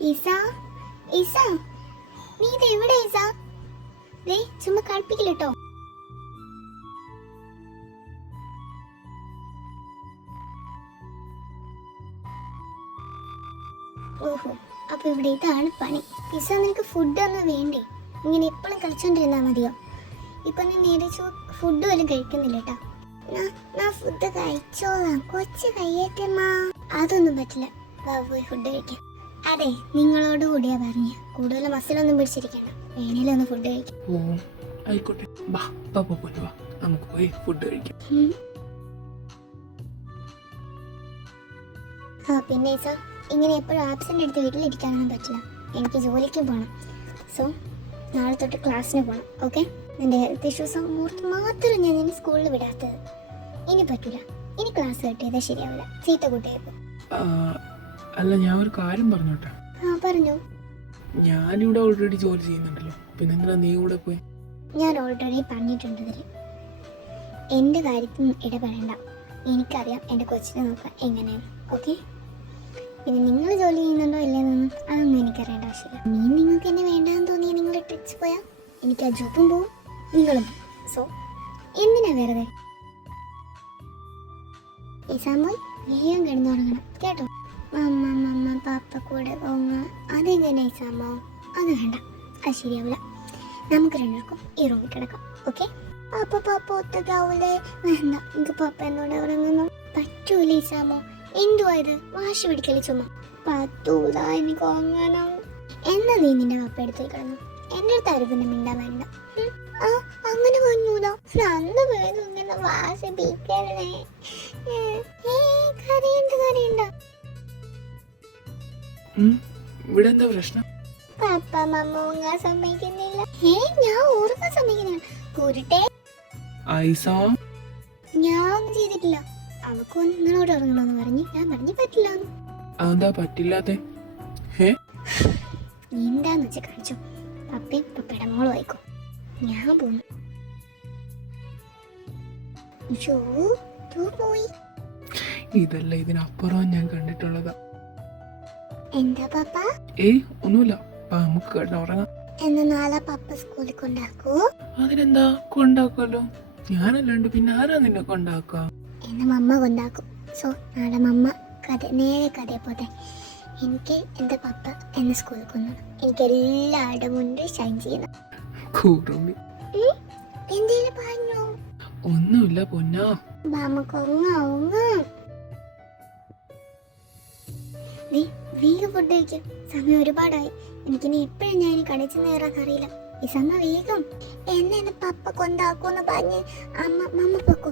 ഈസ ഈസ നീ ഇത് എവിടെ ഈസ? ദേ ചുമ്മാ കളിപ്പിക്കില്ലട്ടോ. ഓഹോ, അപ്പൊ ഇവിടെ ഇതാണ് പണി. ഈസ നിനക്ക് ഫുഡ് ഒന്നും വേണ്ടേ? ഇങ്ങനെ എപ്പോഴും കളിച്ചോണ്ടിരുന്നാ മതിയോ? ഇപ്പൊ നീ നേരെ ഫുഡ് പോലും കഴിക്കുന്നില്ല കേട്ടാ. ഞാൻ ഫുഡ് കഴിച്ചോളാം, കൊച്ചു കയ്യേറ്റമ്മാ. അതൊന്നും പറ്റില്ല, പോയി ഫുഡ് കഴിക്കാം. അതെ, നിങ്ങളോട് കൂടിയാ പറഞ്ഞ, കൂടുതൽ മസിലൊന്നും പിടിച്ചിരിക്കണം, വേണേലും ഒന്ന് ഫുഡ് കഴിക്കാം. ആയിക്കോട്ടെ, നമുക്ക് പോയി ഫുഡ് കഴിക്കാം. പിന്നെ സാർ, ഇങ്ങനെ എപ്പോഴും ആബ്സെന്റ് എടുത്ത് വീട്ടിലിരിക്കാനൊന്നും പറ്റില്ല. എനിക്ക് ജോലിക്ക് പോകണം. സോ നാളെ തൊട്ട് ക്ലാസ്സിന് പോകണം. ഓക്കെ? എൻ്റെ ഹെൽത്ത് ഇഷ്യൂസ് ഓർത്ത് മാത്രം ഞാൻ ഇനി സ്കൂളിൽ വിടാത്തത്. ഇനി പറ്റൂല, ഇനി ക്ലാസ് കിട്ടിയതേ ശരിയാവില്ല, ചീത്ത കൂട്ടിയായിപ്പോ. അല്ല, ഞാൻ ഒരു കാര്യം പറഞ്ഞോട്ടെ. പറഞ്ഞു. ഞാനിവിടെ ഓൾറെഡി ജോലി ചെയ്യുന്നുണ്ടല്ലോ, പിന്നെ എന്തിനാ നീ കൂടെ പോയി? ഞാൻ ഓൾറെഡി പറഞ്ഞിട്ടുണ്ട് ഇതിൽ എൻ്റെ കാര്യത്തിൽ ഇടപെടേണ്ട. എനിക്കറിയാം എൻ്റെ കൊച്ചിനെ നോക്കാൻ എങ്ങനെയാണ്. ഓക്കെ? പിന്നെ നിങ്ങൾ ജോലി ചെയ്യുന്നുണ്ടോ ഇല്ലെന്നൊന്നും അതൊന്നും എനിക്കറിയേണ്ട ആവശ്യമില്ല. നിങ്ങൾക്ക് എന്നെ വേണ്ടാന്ന് തോന്നിയാൽ നിങ്ങൾ ടച്ച് പോയാൽ എനിക്ക് ആ ജോബും പോവും, നിങ്ങളും പോവും. സോ എന്തിനാ വെറുതെ? ഈസാമോൾ വേഗം കിടന്നുറങ്ങണം കേട്ടോ. മമ്മ പാപ്പ കൂടെ പോങ്ങ. അതെങ്ങനെ ഈസാമോ? അത് വേണ്ട, അത് ശരിയാവില്ല. നമുക്ക് രണ്ടാൾക്കും ഈ റൂമിൽ കിടക്കാം. ഓക്കെ? പാപ്പ ഒത്തക്കാവൂലേ? വേണ്ട, എനിക്ക് പാപ്പ എന്നോട് ഉറങ്ങുന്നു. പറ്റൂല ഈസാമോ. എന്തുവാ ഇത്? വാശി പിടിക്കല് ചുമ്മാ. പറ്റൂല, എനിക്ക് ഉറങ്ങണം. എന്നാ നീ നിന്റെ പപ്പ എടുത്ത് കിടന്നു. എൻ്റെ അടുത്ത് ആരും പിന്നെ മിണ്ടാൻ വേണ്ട. അങ്ങനെ കൊഞ്ഞൂല. അന്ന് വേഗം ഇങ്ങനെ വാശി പിടിക്കണേ. കരയണ്ട. ഇവിടെ എന്താ പ്രശ്നം? പപ്പ മമ്മ ഉറങ്ങാൻ സമ്മതിക്കുന്നില്ല. ഞാൻ ഉറങ്ങാൻ സമ്മതിക്കുന്നില്ല. കൂരട്ടെ. ഞാൻ ഒന്നും ചെയ്തിട്ടില്ല. അവക്ക് നിങ്ങളോട് ഉറങ്ങണമെന്ന് പറഞ്ഞ് ഞാൻ പറഞ്ഞു പറ്റില്ല. അതെന്താ പറ്റില്ലാത്ത? എന്താന്ന് വെച്ചാൽ കാണിച്ചു. പപ്പയും പപ്പയുടെ മോളും ആയിക്കോ. ഞാൻ പോന്നു. പോയി. ഇതല്ല, ഇതിനപ്പുറം ഞാൻ കണ്ടിട്ടുള്ളതാ. എന്താ പപ്പ? ഒന്നുമില്ല, നമുക്ക് കിടന്നുറങ്ങാം. എന്നാ നാളെ പപ്പ സ്കൂളിൽ കൊണ്ടാക്കൂ. അതിനെന്താ, കൊണ്ടാക്കുമല്ലോ. ഞാനല്ലാണ്ട് പിന്നെ ആരാ നിന്നെ കൊണ്ടാക്കാം? എന്നെ മമ്മ കൊണ്ടാക്കും. സോ നാളെ മമ്മ നേരെ കഥയെ പോട്ടെ. എനിക്ക് എൻ്റെ പപ്പ എന്നെ സ്കൂളിൽ കൊണ്ടുപോകണം. എനിക്ക് എല്ലാവരുടെ മുന്നിൽ ഷൈൻ ചെയ്യണം. എന്തേലും പറഞ്ഞു? ഒന്നുമില്ല പൊന്നാ. വേഗം ഫുഡ് കഴിക്കും. സമയം ഒരുപാടായി. എനിക്കിനി എപ്പോഴും ഞാൻ കടിച്ചു നേറാൻ അറിയില്ല. ഈ സമയം വേഗം എന്നെ പപ്പ കൊണ്ടാക്കൂന്ന് പറഞ്ഞ് മമ്മ പൊക്കോ.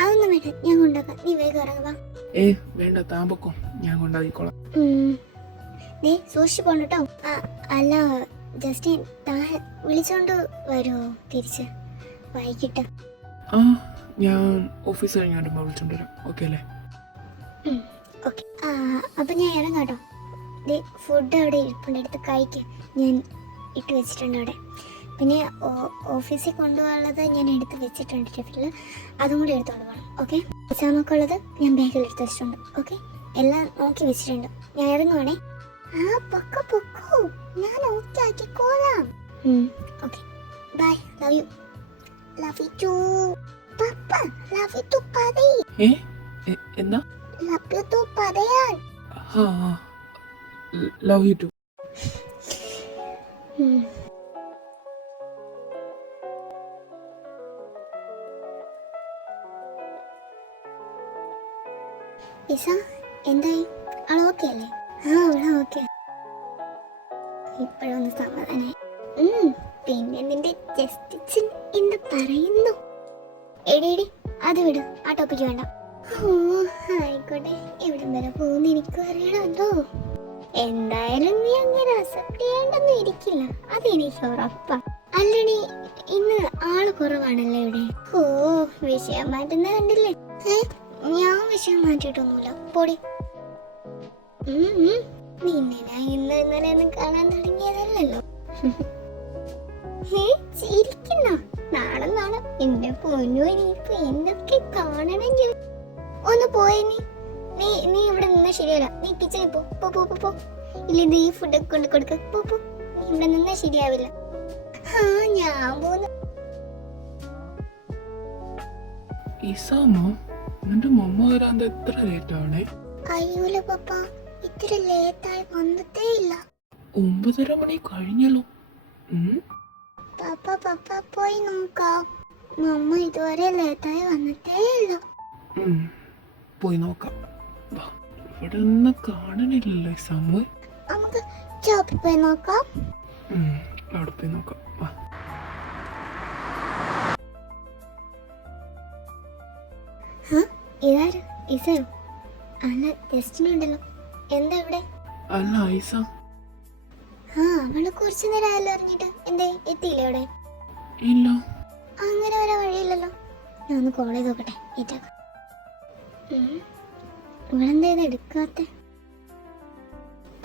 അതൊന്നും വേണ്ട, ഞാൻ കൊണ്ടാക്കാം. നീ വേഗം ഇറങ്ങുക. വേണ്ട, താമ്പക്കോ, ഞാൻ കൊണ്ടാക്കിക്കോളാം. നീ സൂക്ഷിച്ചു പോണ്ടോ. അല്ല, ജസ്റ്റ് വിളിച്ചോണ്ട് വരുമോ തിരിച്ച് വൈകിട്ട്? ഞാൻ ഓഫീസ് കഴിഞ്ഞാൽ വിളിച്ചോണ്ട് വരാം. ഓക്കെ അല്ലേ? ഓക്കെ. അപ്പൊ ഞാൻ ഇറങ്ങാട്ടോ. ഫുഡ് അവിടെ ഇരിപ്പുണ്ട്, എടുത്ത് കഴിക്കാം. ഞാൻ ഇട്ട് വെച്ചിട്ടുണ്ട് അവിടെ. പിന്നെ ഓഫീസിൽ കൊണ്ടുപോകാനുള്ളത് ഞാൻ എടുത്ത് വെച്ചിട്ടുണ്ട് ടിഫിനിൽ. അതും കൂടി എടുത്തോണ്ട് പോകണം. ഓക്കെ? എക്സാമൊക്കെയുള്ളത് ഞാൻ ബാഗിൽ എടുത്ത് വെച്ചിട്ടുണ്ട്. ഓക്കെ? എല്ലാം നോക്കി വെച്ചിട്ടുണ്ട്. ഞാൻ ഇറങ്ങുവാണേ. പൊക്കോ, ഞാൻ ഓക്കെ ആക്കിക്കോളാം. Okay, bye. Love you too papa. Love you too പറയ്. എന്താ ലവ് യു ടു പറയാൻ? Love you too. ഇസ, എന്തായി? ആൾ ഓക്കെ അല്ലേ? അവിടെ ഓക്കെ. ഇപ്പോഴൊന്ന് സമാധാനായി. പിന്നെ നിന്റെ ജസ്റ്റിൻ എന്ത് പറയുന്നു? എടി അത് വിട്, ആ ടോപ്പിക്ക് വേണ്ട. ആയിക്കോട്ടെ, എവിടം വരെ പോകുന്ന എനിക്കും അറിയണമല്ലോ. എന്തായാലും നീ അങ്ങനെ അക്സെപ്റ്റ് ചെയ്യേണ്ടൊന്നും ഇരിക്കില്ല, അതെനിക്ക് ഉറപ്പാ. അല്ലടി, ഇന്ന് ആള് കുറവാണല്ലോ ഇവിടെ. വിഷയം മാറ്റുന്ന കണ്ടില്ലേ? ഞാൻ വിഷയം മാറ്റിയിട്ടൊന്നുമില്ല, പൊടി. നിന്നെ ഞാൻ ഇന്നലെ ഒന്നും കാണാൻ തുടങ്ങിയതല്ലോ. ചിരിക്കുന്ന നാളെ എന്റെ പൊന്നു, ഇനിയിപ്പോ എന്തൊക്കെ കാണണം. ഒന്ന് പോയി നീ ഇവിടെ നിന്ന് ശരിയാവില്ല. നീ കിച്ചണിൽ പോ പോ പോ പോ പോ. ഇല്ല ഇത് ഈ ഫുഡൊക്കെ കൊണ്ട് കൊടുക്ക. പോ പോ. നീ ഇവിടെ നിന്നാ ശരിയാവില്ല. ആ ഞാൻ പോന്നു. ഇസാമോ നിന്റെ മമ്മ വരാൻ എത്ര ലേറ്റ് ആവണേ? അയ്യോല പപ്പ, ഇത്തിരി ലേറ്റായി വന്നിട്ടേ ഇല്ല. 9:30 മണി കഴിഞ്ഞല്ലോ. പപ്പ പപ്പ പോയി നോക്കാം. മമ്മ ഇതുവരെ ലേറ്റായി വന്നിട്ടേ ഇല്ല. പോയി നോക്കാം. വാ, ഇവിടെ ഒന്നും കാണണില്ലല്ലോ ഇസാമോ. നമുക്ക് ഷോപ്പിൽ പോയി നോക്കാം. അവിടെ പോയി നോക്കാം. വാ. ഇതാര്? ഇസയോ? അല്ല ജസ്റ്റിനുണ്ടല്ലോ. എന്താ ഇവിടെ? അല്ല ഐസ. അവള് കുറച്ചു നേരം ആയല്ലോ അറിഞ്ഞിട്ട്. എന്തേ എത്തിയില്ലേ അവിടെ? ഇല്ല. അങ്ങനെ വരാൻ വഴിയില്ലല്ലോ. ഞാൻ ഒന്ന് കോൾ ചെയ്ത് നോക്കട്ടെ. ഇവളെന്താ ഇത് എടുക്കാത്തെ?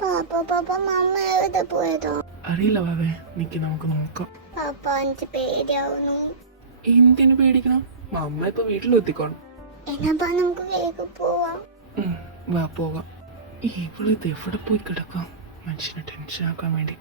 പാപ്പ പാപ്പ മമ്മ എവിടെ പോയതോ? അറിയില്ല വാവേ, നിക്ക് നമുക്ക് നോക്കാം. പാപ്പ എനിക്ക് പേടിയാവുന്നു. എന്തിനു പേടിക്കണം? മമ്മ ഇപ്പൊ വീട്ടിലെത്തിക്കോണം. എന്നാ നമുക്ക് വേഗം പോവാം. വാ പോകാം. ഇവളിത് എവിടെ പോയി കിടക്കാം? മനുഷ്യനെ ടെൻഷൻ ആക്കാൻ വേണ്ടി.